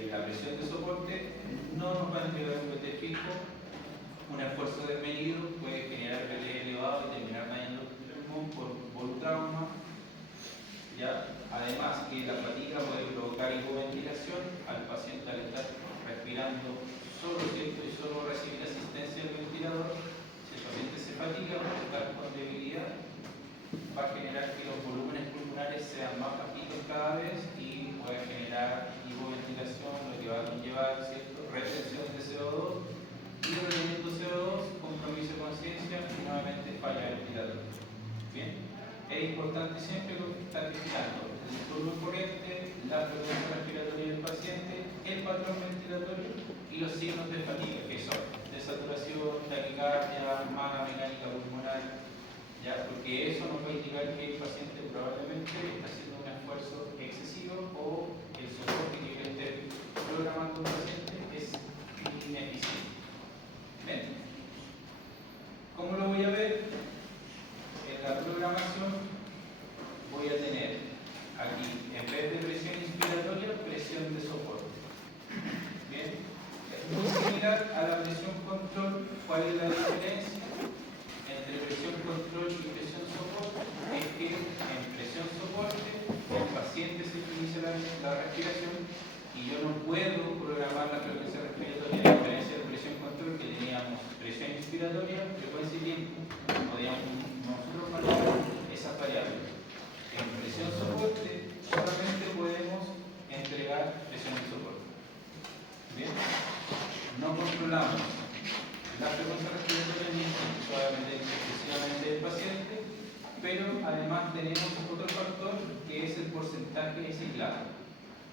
el la presión de soporte no nos va a entregar un VT fijo. Un esfuerzo desmedido puede generar VT elevado y terminar dañando el pulmón por volutrauma. ¿Ya? Además que la fatiga puede provocar hipoventilación al paciente al estar respirando solo, ¿cierto? Y solo recibir asistencia del ventilador. Si el paciente se fatiga por estar con debilidad, va a generar que los volúmenes pulmonares sean más bajitos cada vez y puede generar hipoventilación, lo que va a conllevar, ¿cierto?, retención de CO2 y reteniendo CO2, compromiso de conciencia y nuevamente falla respiratoria. Bien, es importante siempre estar vigilando el volumen corriente, la frecuencia respiratoria del paciente, el patrón ventilatorio y los signos de fatiga, que son desaturación, taquicardia, mala mecánica pulmonar. ¿Ya? Porque eso nos va a indicar que el paciente probablemente está haciendo un esfuerzo excesivo o el soporte que yo esté programando un paciente es ineficiente. Bien. ¿Cómo lo voy a ver? En la programación voy a tener aquí, en vez de presión inspiratoria, presión de soporte. Bien. Es muy similar a la presión control. ¿Cuál es la diferencia entre presión control y presión soporte? Es que en presión soporte el paciente se inicia la respiración y yo no puedo programar la frecuencia respiratoria, a diferencia de presión control que teníamos presión inspiratoria, frecuencia y tiempo, podíamos nosotros manejar esas variables. En presión soporte solamente podemos entregar presión de soporte. Bien, no controlamos la frecuencia respiratoria ni solamente exclusivamente del paciente, pero además tenemos otro factor que es el porcentaje de ciclado.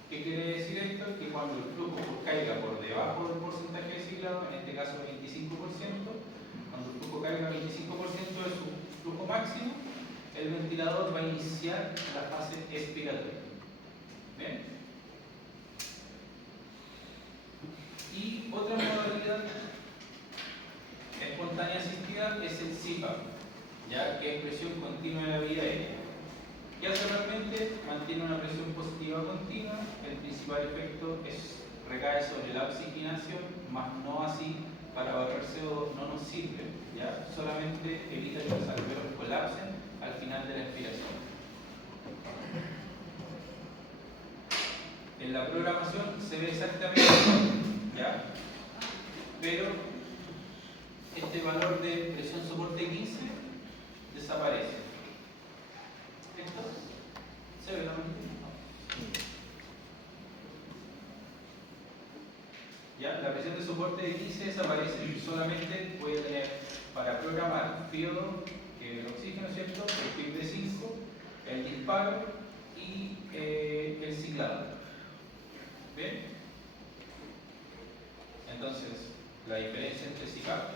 ¿Qué quiere decir esto? Que cuando el flujo caiga por debajo del porcentaje de ciclado, en este caso 25%, cuando el flujo caiga 25% de su flujo máximo, el ventilador va a iniciar la fase expiratoria. ¿Bien? Y otra modalidad espontánea asistida es el CPAP, ya que es presión continua de la vía aérea. Ya realmente mantiene una presión positiva continua, el principal efecto recae sobre la oxigenación, más no así para barrer CO2, no nos sirve, ¿ya? Solamente evita que los alveolos colapsen al final de la expiración. En la programación se ve exactamente igual, ¿ya? Pero este valor de presión soporte 15 desaparece. ¿Esto? ¿Se ve la manera? ¿Ya? La presión de soporte de 15 desaparece y solamente voy a tener para programar FIO2, que es el oxígeno, ¿cierto? El PIB de 5, el disparo y el ciclado. ¿Bien? Entonces, la diferencia entre CPAP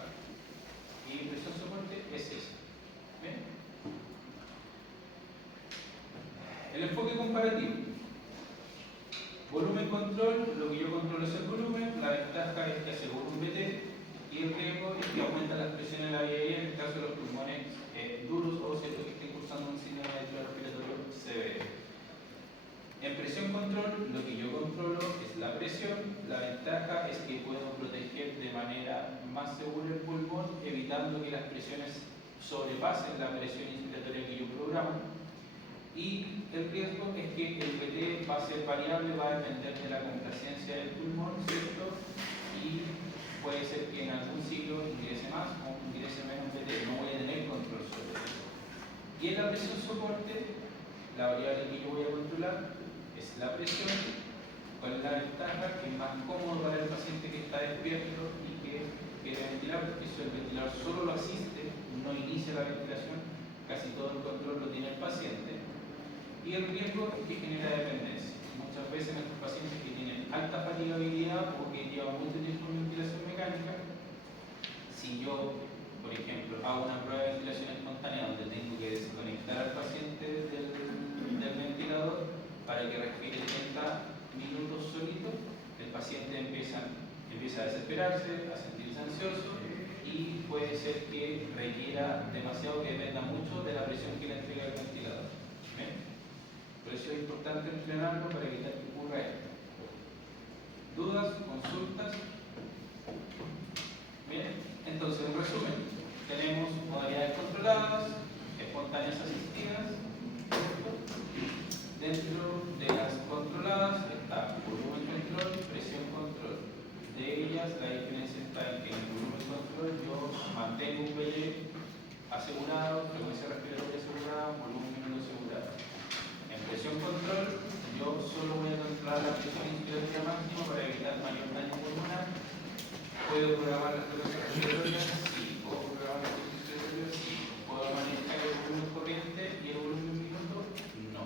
y presión soporte es esa. ¿Bien? El enfoque comparativo. Volumen control, lo que yo controlo es el volumen, la ventaja es que aseguro un VT y el riesgo es que aumenta las presiones en la vía aérea en el caso de los pulmones duros o cierto que estén cursando un síndrome respiratorio severo. En presión control, lo que yo controlo es la presión. La ventaja es que puedo proteger de manera más segura el pulmón, evitando que las presiones sobrepasen la presión inspiratoria que yo programo. Y el riesgo es que el VT va a ser variable, va a depender de la complacencia del pulmón, ¿cierto? Y puede ser que en algún ciclo ingrese más o ingrese menos VT, no voy a tener control sobre eso. Y en la presión soporte, la variable que yo voy a controlar es la presión. ¿Cuál es la ventaja? Que es más cómodo para el paciente que está despierto y que quiere ventilar, porque eso el ventilador solo lo asiste, no inicia la ventilación, casi todo el control lo tiene el paciente. Y el riesgo es que genera dependencia. Muchas veces nuestros pacientes que tienen alta fatigabilidad o que llevan mucho tiempo en ventilación mecánica, si yo, por ejemplo, hago una prueba de ventilación espontánea donde tengo que desconectar al paciente del ventilador para que respire 30 minutos solito, el paciente empieza a desesperarse, a sentirse ansioso y puede ser que requiera demasiado, que dependa mucho de la presión que le entrega el ventilador. ¿Bien? Por eso es importante entrenarlo para evitar que ocurra esto. dudas, consultas? Bien, entonces en resumen, tenemos modalidades controladas, espontáneas asistidas, ¿cierto? Dentro de las controladas está volumen control, presión control. De ellas la diferencia está en que en el volumen control yo mantengo un PL asegurado, frecuencia respiratoria asegurada, volumen minuto asegurado. En presión control yo solo voy a controlar la presión inspiratoria máxima para evitar mayor daño pulmonar. ¿Puedo programar la frecuencia respiratoria? Sí. ¿Puedo programar la presión inspiratoria? Sí. ¿Puedo manejar el volumen corriente y el volumen minuto? No.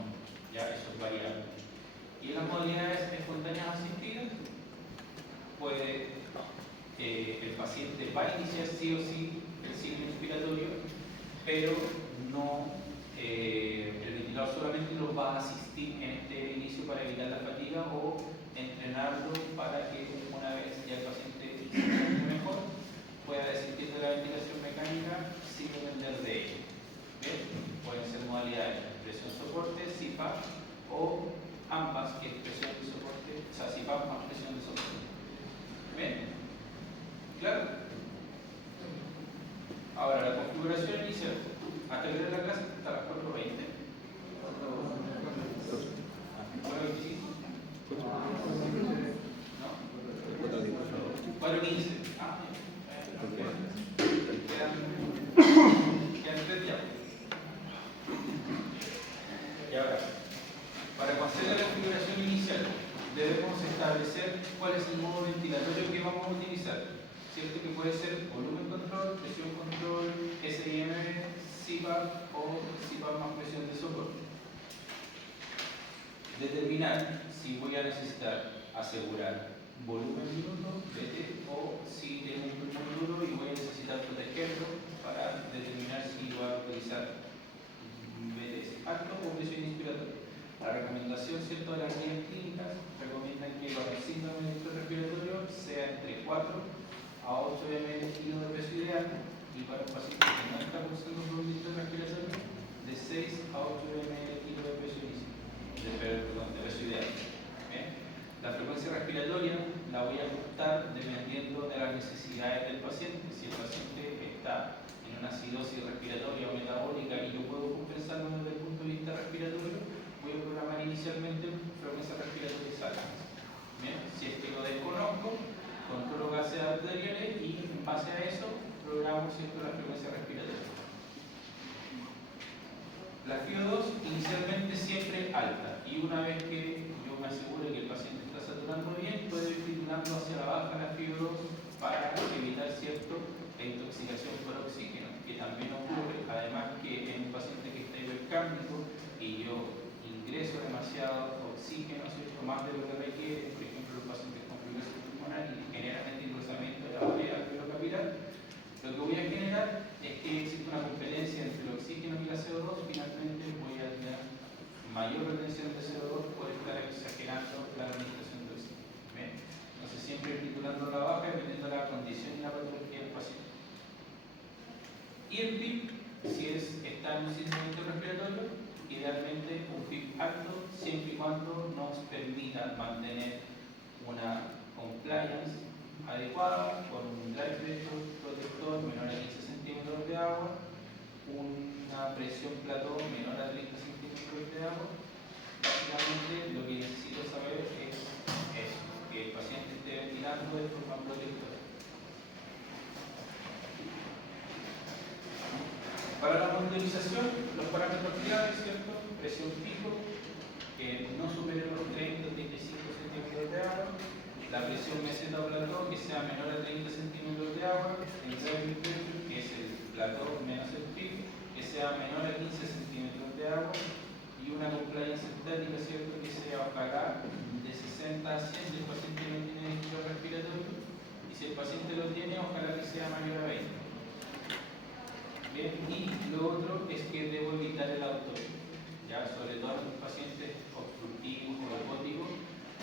Ya eso es variable. Y en las modalidades espontáneas asistidas, puede el paciente va a iniciar sí o sí el ciclo inspiratorio, pero no el ventilador solamente lo va a asistir en este inicio para evitar la fatiga o entrenarlo para que una vez ya el paciente se encuentre mejor pueda desistir de la ventilación mecánica sin depender de ella. ¿Bien? Pueden ser modalidades presión soporte, CPAP o ambas, que es presión de soporte, o sea, CPAP más presión de soporte. ¿Bien? ¿Claro? Ahora, la configuración inicial. Hasta que la clase hasta las 4:20. 4:25. ¿No? 4:15. Ah, quedan 3 días. Y ahora, para hacer la configuración inicial, debemos establecer cuál es el modo ventilatorio que vamos a utilizar. ¿Cierto? Que puede ser volumen control, presión control, SIM, CPAP o CPAP más presión de soporte. Determinar si voy a necesitar asegurar volumen minuto, BT, o si tengo un pulmón duro y voy a necesitar protegerlo para determinar si voy a utilizar BTS alto o presión inspiratoria. La recomendación, ¿cierto?, de las guías clínicas recomiendan que los síndromes respiratorios sea entre 4 a 8 ml kilo de peso ideal, y para un paciente que no está cursando un volumen respiratorio de 6 a 8 ml kilo de peso peso ideal. ¿Bien? La frecuencia respiratoria la voy a ajustar dependiendo de las necesidades del paciente. Si el paciente está en una acidosis respiratoria o metabólica y yo puedo compensarlo desde el punto de vista respiratorio, voy a programar inicialmente frecuencia respiratoria alta. Bien, si es que lo desconozco, controlo gases arteriales y en base a eso programo, ¿cierto?, la frecuencia respiratoria. La FiO2 inicialmente siempre alta, y una vez que yo me asegure que el paciente está saturando bien, puedo ir titulando hacia la baja la FiO2 para evitar, ¿cierto?, la intoxicación por oxígeno, que también ocurre, además que en un paciente que está hipercárnico y yo ingreso demasiado oxígeno, ¿cierto?, más de lo que requiere, por ejemplo, los pacientes con fibrosis pulmonar y generalmente engrosamiento de la barrera alveolo-capilar, lo que voy a generar es que existe una competencia entre el oxígeno y la CO2. Finalmente voy a tener mayor retención de CO2 por estar exagerando la administración de oxígeno. ¿Bien? Entonces siempre titulando la baja dependiendo de la condición y la patología del paciente. Y el PIB, si está en un síndrome respiratorio, idealmente un PIB alto, siempre y cuando nos permita mantener una compliance adecuada, con un drive pressure protector menor a 15 centímetros de agua, una presión plató menor a 30 centímetros de agua. Básicamente lo que necesito saber es eso, que el paciente esté ventilando de forma protectora. Para la monitorización, los parámetros claves, ¿cierto? Presión pico, que no supere los 30 o 35 centímetros de agua. La presión meseta o plató que sea menor a 30 centímetros de agua, el driving pressure, que es el plató menos el pico, que sea menor a 15 centímetros de agua, y una compliance estática, ¿cierto?, que sea ojalá de 60 a 100 si el paciente no tiene disco respiratorio, y si el paciente lo tiene, ojalá que sea mayor a 20. Bien, y lo otro es que debo evitar el autopico, ya sobre todo en los pacientes obstructivos o robóticos,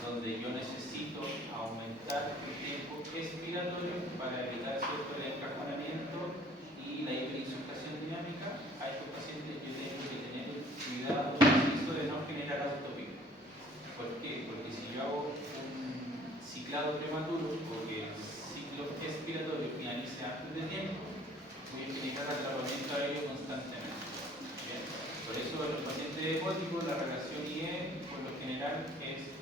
donde yo necesito aumentar el tiempo expiratorio para evitar, ¿cierto?, el encajonamiento y la hiperinsuflación dinámica. A estos pacientes yo tengo que tener el cuidado preciso de no generar autopico. ¿Por qué? Porque si yo hago un ciclado prematuro o que el ciclo expiratorio finalice antes de tiempo, voy a generar atrapamiento aéreo constantemente. ¿Bien? Por eso en los pacientes epóticos la relación IE por lo general es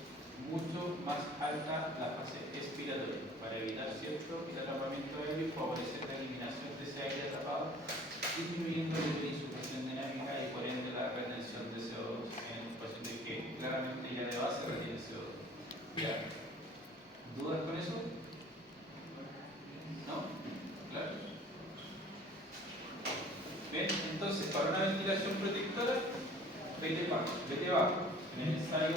mucho más alta la fase expiratoria para evitar, ¿cierto?, el atrapamiento aéreo y favorecer la eliminación de ese aire atrapado, disminuyendo la insuflación dinámica y por ende la retención de CO2 en pacientes que claramente ya de base retienen CO2. ¿Ya? ¿Dudas con eso? ¿No? ¿Claro? ¿Ven? Entonces, para una ventilación protectora, vete bajo. En el ensayo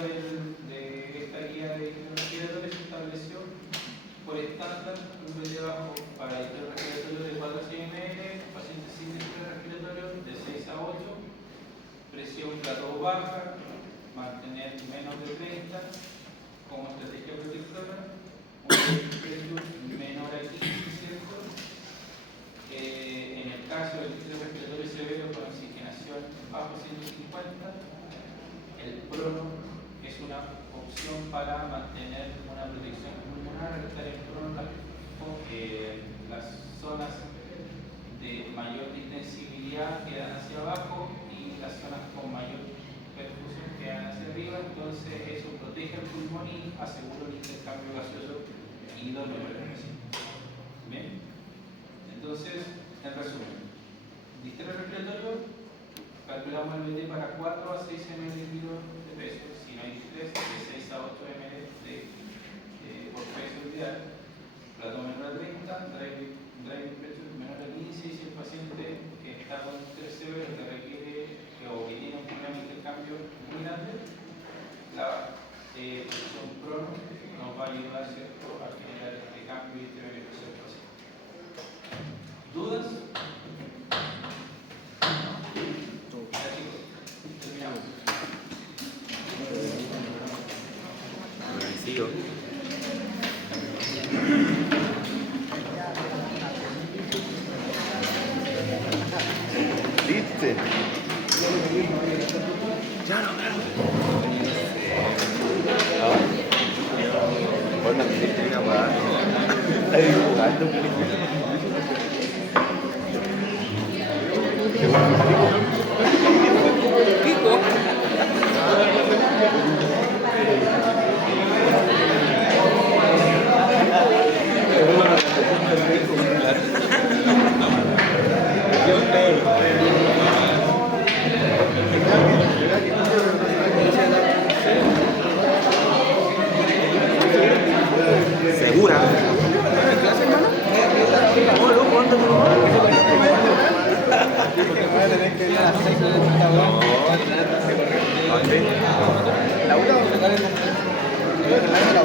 de esta guía de respiradores se estableció por estándar un vete bajo para el respiratorio de 4 a 6 ml, pacientes sin distrés respiratorio de 6 a 8, presión plató baja, mantener menos de 30 como estrategia protectora, un menor a 15, ¿cierto? En el caso del distrés respiratorio severo con oxigenación bajo 150, el prono es una opción para mantener una protección pulmonar al estar en prono. Las zonas de mayor distensibilidad quedan hacia abajo y las zonas con mayor perfusión quedan hacia arriba, entonces eso protege el pulmón y asegura el intercambio gaseoso y la neurocognición. ¿Bien? Entonces, en resumen, distrés respiratorio, calculamos el BT para 4 a 6 ml de peso, si no hay distrés, de 6 a 8 ml por peso ideal, plató menor a 30, driving pressure menor a 15, y si el paciente que está con distrés severo que requiere o que tiene un problema de intercambio muy grande, la posición prono nos va a ayudar, ¿cierto?, a generar este cambio y este beneficio del paciente. ¿Dudas? Sigo. ¿Viste? Claro. Vos también tenés una guada. Ahí jugando. Pico. ¿Segura? ¿En clase, hermano? No, loco, anda con porque me voy a tener que ir a las 6 de la tarde. ¿Dónde? ¿La 1 o la